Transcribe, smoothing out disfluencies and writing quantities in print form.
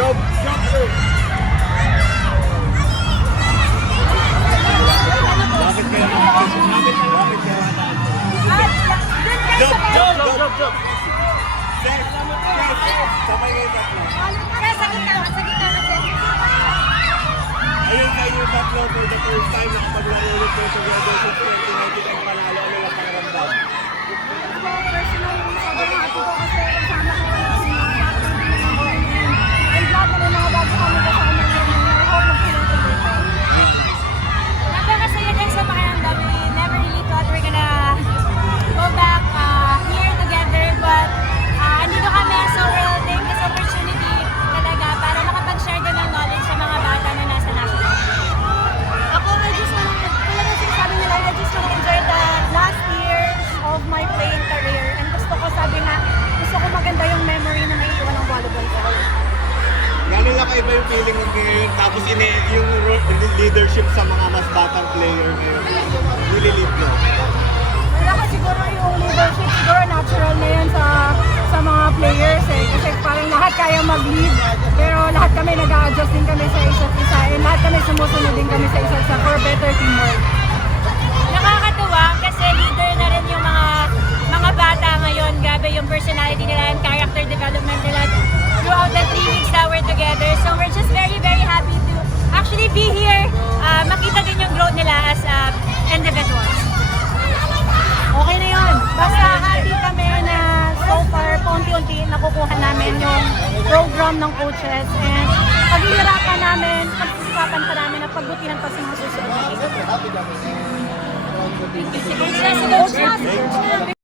Jump, jump, sir. Lapit kayo. Lapit kayo. Jump, jump, jump, jump, jump. Sir, sabay kayo tatlo. Ayun kayo tatlo for the first time nakapaglaro ulit kayo together since 2019 ang panalo. Ano lang pakiramdam? Personal, sobrang happy ko kasi kasama ko yung I'm glad na may mga bago kami kasama ko. I hope magtuloy-tuloy ko. Napakasaya din sa pakiramdam. We never really thought we're gonna go back here together, but andito kami, so we'll take this opportunity talaga para makapag-share din ng knowledge sa mga bata na nasa national. Ako, I just wanna, talaga sinasabi nila, I just wanna enjoy the last years of my playing career. And gusto ko, sabi nga, gusto ko maganda yung memory na may iwan ng volleyball sa akin. Gano'n lang kaiba yung feeling mo ngayon tapos yung leadership sa mga mas batang player ngayon? Really lead mo? Wala ka siguro yung leadership, siguro natural na yun sa mga players eh. Kasi parang lahat kaya mag-lead, pero lahat kami nag-a-adjust din kami sa isa't isa. And lahat kami sumusunod din kami sa isa't isa for better teamwork. Nakakatuwa kasi leader na rin yung mga bata ngayon. Grabe yung personality nila and character development nila throughout the 3 weeks that we're together. So we're just very, very happy to actually be here. Makita din yung growth nila as individuals. Okay na yun. Basta happy kami na so far, paunti-unti nakukuha namin yung program ng coaches. And paghihirapan namin, pagsisipapan pa namin at pagbutihan pa sa mga susunod. Coach na, si Coach na.